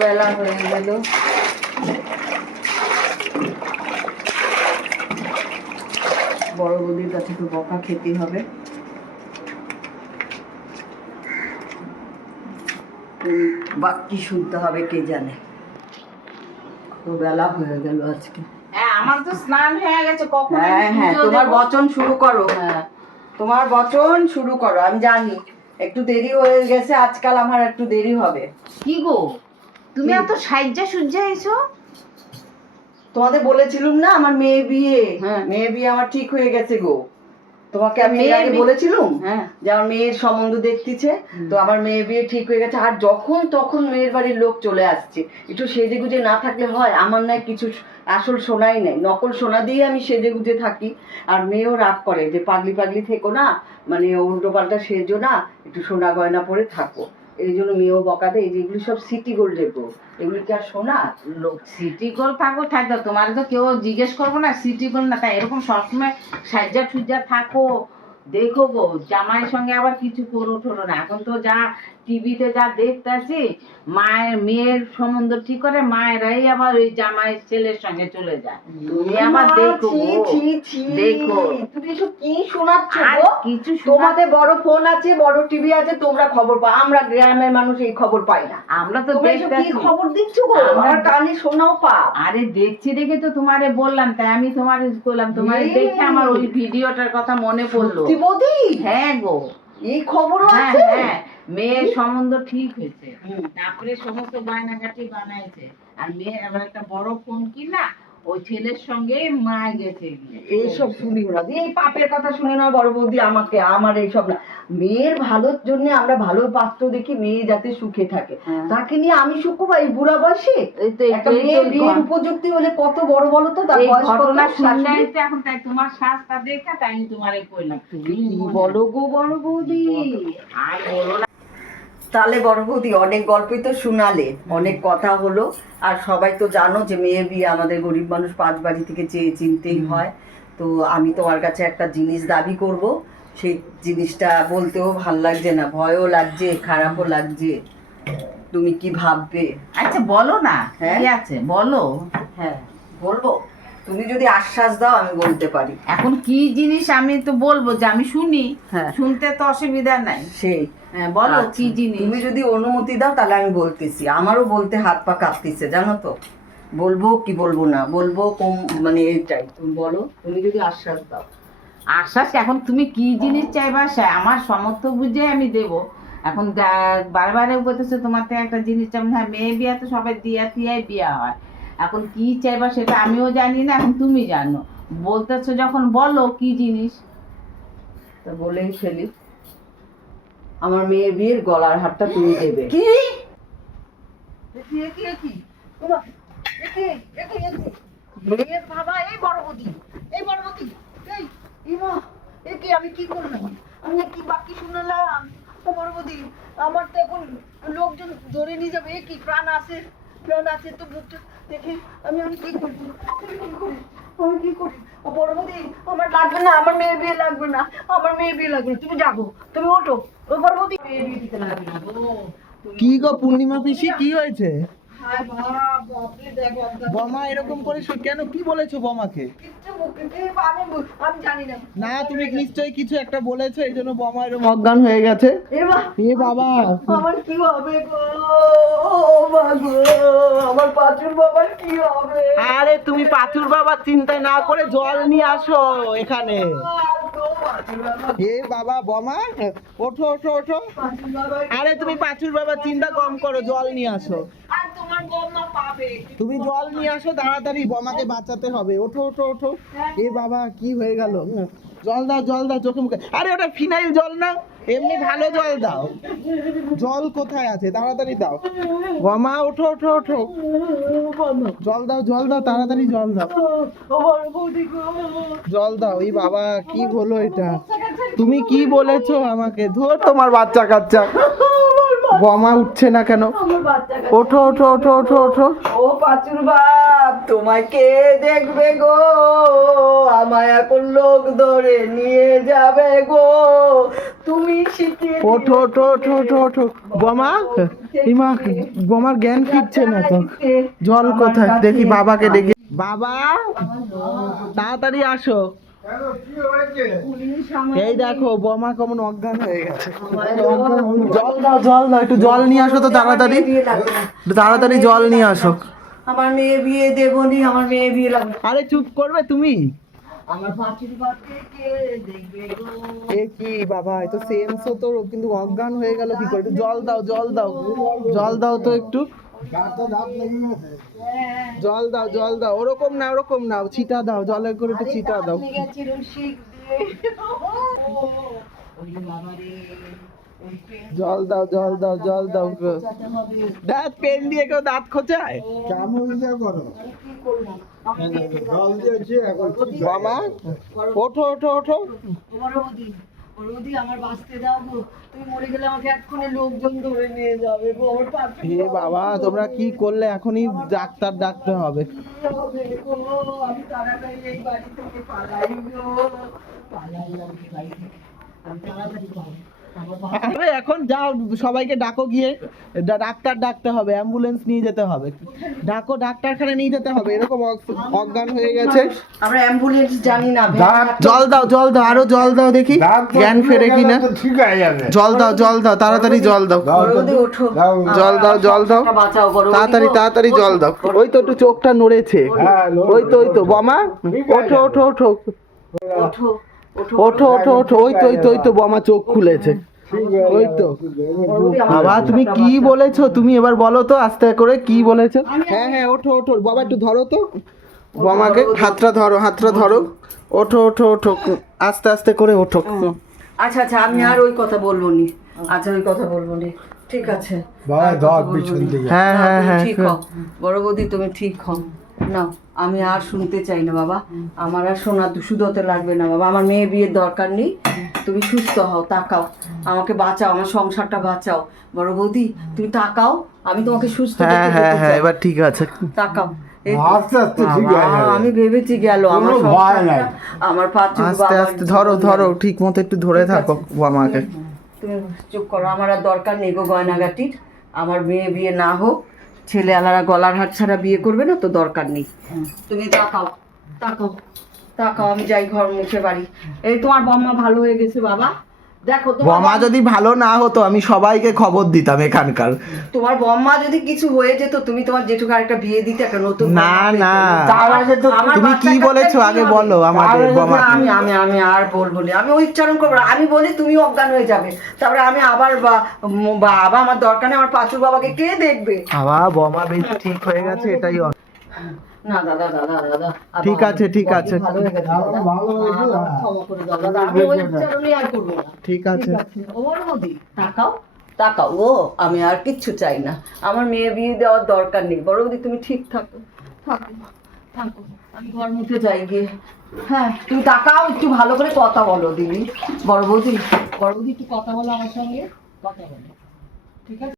বেলা হয়ে গেল। বড় বৌদির কাছে একটু বকা খেতে হবে। বাকি শুনতে হবে কে জানে। বেলা হয়ে গেল আজকে। হ্যাঁ, আমার তো স্নান হয়ে গেছে কখন। হ্যাঁ হ্যাঁ, তোমার বচন শুরু করো। হ্যাঁ, তোমার বচন শুরু করো। আমি জানি একটু দেরি হয়ে গেছে আজকাল, আমার একটু দেরি হবে। কি গো, তুমি এত সাজ্জা সুজ্জা এসো? তোমাদের বলেছিলুম না আমার মেয়ে বিয়ে। হ্যাঁ, মেয়ে বিয়ে আমার ঠিক হয়ে গেছে গো। তোমাকে আমি এর মেয়ের আগে বিয়ে- বলেছিলুম হ্যাঁ। যে আমার মেয়ের সম্বন্ধ দেখতেছে, তো আমার মেয়ে বিয়ে ঠিক হয়ে গেছে। আর যখন তখন মেয়ের বাড়ির লোক চলে আসছে, একটু সেজে গুজে না থাকলে হয়? আমার নাই কিছু আসল সোনাই নেই, নকল সোনা দিয়ে আমি সেজে গুজে থাকি। আর মেয়েও রাগ করে যে পাগলি পাগলি থেকো না, মানে উল্টো পাল্টা সেজো না, একটু সোনা গয়না পরে থাকো। এই জন্য মেয়েও বকা দেয়। যেগুলি সব সিটি গোল্ডের গো, এগুলি কি আর সোনা? লোক সিটি গোল্ড থাকো থাকতো, তোমার তো কেউ জিজ্ঞেস করবো না সিটি গোল্ড না, তাই এরকম সবসময় সাজ্জা সুজ্জা থাকো। দেখো গো, জামাইয়ের সঙ্গে আবার কিছু করো ঠোরো না। এখন তো যা টিভিতে যা দেখতেছি, মায়ের মেয়ের সম্বন্ধ ঠিক করে মায়েরাই আবার ওই জামাই ছেলের সঙ্গে চলে যায়। তুমি আবার দেখো গো, দেখো তুমি এসব কি শোনাচ্ছ আর গো? কিছু তোমাদের বড় ফোন আছে, বড় টিভি আছে, তোমরা খবর পাও। আমরা গ্রামের মানুষ এই খবর পাই না। আমরা তো তোমরা এসব কি দেখতেছি। খবর দিচ্ছ গো? আমার কানে শোনাও পাপ। আরে দেখছি দেখে তো তোমারে বললাম, তাই আমি তোমারে বললাম, তোমারে দেখে আমার ওই ভিডিওটার কথা মনে পড়লো। সত্যি বৌদি? হ্যাঁ গো, এই খবরও হ্যাঁ আছে? হ্যাঁ, মেয়ের সম্বন্ধ ঠিক হয়েছে, তারপরে সমস্ত গয়নাগাটি বানাইছে। আর মেয়ে আবার একটা বড় ফোন কিনা ওই ছেলের সঙ্গে মা গেছে। এইসব শুনিও না, এই পাপের কথা শুনে না বড় বৌদি। আমাকে আমার এইসব না। মেয়ের ভালোর জন্য আমরা ভালো পাত্র দেখি, মেয়ে যাতে সুখে থাকে, তাকে নিয়ে আমি সুখ পাই। বুড়া বয়সে একটা মেয়ে বিয়ের উপযুক্তি হলে কত বড় বলো তো, তার বয়স কত? ঘটনা শুনলে এখন তাই তোমার শাস্তা দেখা তাই আমি তোমারে কইলাম। কি বলো গো বড় বৌদি? আর বলো না। তাহলে বড় বৌদি অনেক গল্পই তো শোনালে, অনেক কথা হলো। আর সবাই তো জানো যে মেয়ে বিয়ে আমাদের গরিব মানুষ 5 বাড়ি থেকে চেয়ে চিনতেই হয়। তো আমি তোমার কাছে একটা জিনিস দাবি করব, সেই জিনিসটা বলতেও ভাল লাগছে না, ভয়ও লাগছে, খারাপও লাগছে। তুমি কি ভাববে? আচ্ছা বলো না, হ্যাঁ? কি আছে বলো। হ্যাঁ বলবো, তুমি যদি আশ্বাস দাও আমি বলতে পারি। এখন কি জিনিস আমি তো বলবো যে আমি শুনি, হ্যাঁ। শুনতে তো অসুবিধা নাই। সেই হ্যাঁ বলো আচ্ছা, কি জিনিস। তুমি যদি অনুমতি দাও তাহলে আমি বলতেছি। আমারও বলতে হাত পা কাঁপতেছে জানো তো, বলবো কি বলবো না বলবো কম, মানে এইটাই। তুমি বলো, তুমি যদি আশ্বাস দাও। আশ্বাস এখন তুমি কি জিনিস চাইবা সে আমার সমর্থ বুঝে আমি দেব। এখন বারবারে বলতেছে তোমার থেকে একটা জিনিস চাই, হ্যাঁ মেয়ে বিয়া তো সবাই দিয়া তিয়াই বিয়া হয়। এখন কি চাইবা সেটা আমিও জানি না, এখন তুমি জানো। বলতেছো যখন বলো কি জিনিস। তা বলেই ফেলি, আমার মেয়ের বিয়ের গলার হারটা তুমি দেবে। কি মেয়ের বাবা, এই বড় বৌদি, এই বড় বৌদি, এই ইমা, এ কি? আমি কি করলাম? আমি কি বাকি শুনলাম? ও বড় বৌদি, আমার তো এখন লোকজন ধরে নিয়ে যাবে। এ কি? প্রাণ আছে, প্রাণ আছে তো মুখটা দেখে। আমি কি করবো? আমি কি করি? ও বড় বৌদি, আমার লাগবে না, আমার মেয়ের বিয়ে লাগবে না, আমার মেয়ের বিয়ে লাগবে না। তুমি যাবো, তুমি ওঠো। ও বড় বৌদি, মেয়ের বিয়ে দিতে লাগবে না গো। কি গো পূর্ণিমা পিসি, কি হয়েছে? হায় বাপ, বাপরে দেখো। বমা এরকম করে কেন, কি বলেছো বমাকে? আমি জানি না। না তুমি নিশ্চয়ই কিছু একটা বলেছো, এই জন্য বমা এরকম অজ্ঞান হয়ে গেছে। এ বাবা, আমার কি হবে গো? ও মা গো, আমার পাঁচুর বাবার কি হবে? আরে তুমি পাঁচুর বাবার চিন্তা না করে জল নিয়ে আসো এখানে। এ বাবা বমা, ওঠো ওঠো ওঠো। আরে তুমি পাঁচুর বাবার চিন্তা কম করো, জল নিয়ে আসো। আর তোমার বৌমা পাবে। তুমি জল নিয়ে আসো তাড়াতাড়ি, বমাকে বাঁচাতে হবে। ওঠো ওঠো ওঠো। এ বাবা কি হয়ে গেল? জল দাও জল দাও চোখে মুখে। আরে ওটা ফিনাইল জল না, এমনি ভালো জল দাও। জল কোথায় আছে? তাড়াতাড়ি দাও। বমা ওঠো ওঠো ওঠো, জল দাও তাড়াতাড়ি জল দাও। জল দাও। এই বাবা কি হলো এটা? তুমি কি বলেছো আমাকে? ধর তোমার বাচ্চা কাচ্চা। বমা উঠছে না কেন? ওঠো ওঠো ওঠো ওঠো ওঠো। ও পাঁচুর বাপ, তোমায় কে দেখবে গো? আমায় এখন লোক ধরে নিয়ে যাবে গো। তুমি শিখিয়ে ওঠো ওঠো ওঠো ওঠো ওঠো বোমা ইমা বোমার জ্ঞান ফিরছে না তো জল কোথায় দেখি বাবাকে ডেকে বাবা তাড়াতাড়ি আসো এই দেখো বোমা কেমন অজ্ঞান হয়ে গেছে জল দাও একটু জল নিয়ে আসো তো তাড়াতাড়ি একটু তাড়াতাড়ি জল নিয়ে আসো আমার মেয়ে বিয়ে দেবনি, আমার মেয়ে বিয়ে লাগবে। আরে চুপ করবে তুমি আমার পাঁচির বাপকে কে দেখবে গো? এ কি বাবা এ তো সেন্স তো কিন্তু অজ্ঞান হয়ে গেল কি করে একটু জল দাও জল দাও তো একটু জল দাও ওরকম না ছিটা দাও জলের করে একটু ছিটা দাও আপনি গেছিলেন শিখ দিয়ে। ওরে বাবা রে, ওই পেন জল দাও খোঁচাতে হবে। দাঁত পেন দিয়ে কেউ দাঁত খোঁচায় আমি কি করলাম? আমার মেয়ে বিয়ে লাগবে। বাবা ওঠো বড়বৌদি, আমার বাঁচতে দাও গো। তুমি মরে গেলে আমাকে এক্ষুনি লোকজন ধরে নিয়ে যাবে গো। আমার পাঁচির হে বাবা তোমরা কি করলে এখনই ডাক্তার ডাকতে হবে হবে গো। আমি তাড়াতাড়ি এই বাড়ি থেকে পালাই গো। পালাই আমি বাড়ি থেকে। আমি তাড়াতাড়ি পালাই। আরে এখন যাও সবাইকে ডাকো গিয়ে ডাক্তার ডাকতে হবে অ্যাম্বুলেন্স নিয়ে যেতে হবে ডাকো ডাক্তারখানে নিয়ে যেতে হবে এরকম অজ্ঞান হয়ে গেছে আমরা অ্যাম্বুলেন্স জানি না। জল দাও আরো জল দাও দেখি জ্ঞান ফেরে কিনা ঠিক হয়ে যাবে। জল দাও তাড়াতাড়ি জল দাও বড়বৌদি ওঠো। জল দাও বাঁচাও বড়বৌদি। তাড়াতাড়ি জল দাও ওই তো একটু চোখটা নড়েছে হ্যাঁ, ওই তো বোমা ওঠো ওঠো। ওই তো বোমা চোখ খুলেছে ওই তো বাবা তুমি কি বলেছো তুমি এবার বলো তো আস্তে করে কি বলেছো হ্যাঁ ওঠো বাবা একটু ধরো তো বোমাকে হাতটা ধরো ওঠো আস্তে আস্তে করে ওঠো আচ্ছা আমি আর ওই কথা বলবো নি। ঠিক আছে। বাবা দশ পিছন দিকে। হ্যাঁ তুমি ঠিক হও বড় বৌদি, তুমি ঠিক হও না। আমি আর শুনতে চাই না বাবা, আমার আর শোনা শুধু হতে লাগবে না বাবা। আমার মেয়ে বিয়ের দরকার নেই। তুমি সুস্থ হও, তাকাও, আমাকে বাঁচাও, আমার সংসারটা বাঁচাও। বড় বৌদি তুমি তাকাও, আমি তোমাকে সুস্থ দেখে যেতে চাই। এবার ঠিক আছে তাকাও। এই তো। আস্তে আস্তে ঠিক হয়ে বাবা, যাবে। আমি ভেবেছি গেল আমার কোনো ভয় নাই। সংসারটা, আমার পাঁচু আস্তে আস্তে ধরো ঠিক মতো একটু ধরে থাকো বোমাকে তুমি চুপ করো, আমার আর দরকার নেই গো গয়নাগাটির। আমার মেয়ে বিয়ে না হোক, ছেলে আলারা গলার হাত ছাড়া বিয়ে করবে না তো, দরকার নেই। তুমি তাকাও, আমি যাই ঘর মুখে বাড়ি। এই তোমার বম্মা ভালো হয়ে গেছে বাবা, দেখো বোমা যদি ভালো না হতো আমি সবাইকে খবর দিতাম এখানকার তোমার বম্মা যদি কিছু হয়ে যেত, তুমি তোমার জেঠুকে আরেকটা বিয়ে দিতে, একটা নতুন না বম্মা না পেতে। আমার তুমি কি বাচ্চা বলেছো কাচ্চা আগে কি হবে? বলো আমাদের বোমা আমি আর বলবো না, আমি উচ্চারণ করবো না। আমি বলি তুমি অজ্ঞান হয়ে যাবে, তারপরে আমি আবার বাবা আমার দরকার নেই, আমার পাঁচুর বাবাকে কে দেখবে? বাবা বোমা বেশ ঠিক হয়ে গেছে এটাই না দাদা ঠিক আছে, ঠিক আছে। ভালো হয়ে গেছে দাদা। ভালো হয়েছে, আমাকে হ্যাঁ। ক্ষমা করে দাও দাদা, আমি ওই উচ্চারণই আর করবো না। ঠিক আছে ও বড় বৌদি, তাকাও ও, আমি আর কিচ্ছু চাই না। আমার মেয়ে বিয়ে দেওয়ার দরকার নেই। বড় বৌদি তুমি ঠিক থাকো। আমি ঘর মুখে যাই গিয়ে। হ্যাঁ তুমি তাকাও, একটু ভালো করে কথা বলো দিদি। বড় বৌদি একটু কথা বলো আমার সঙ্গে, কথা বলো, ঠিক আছে?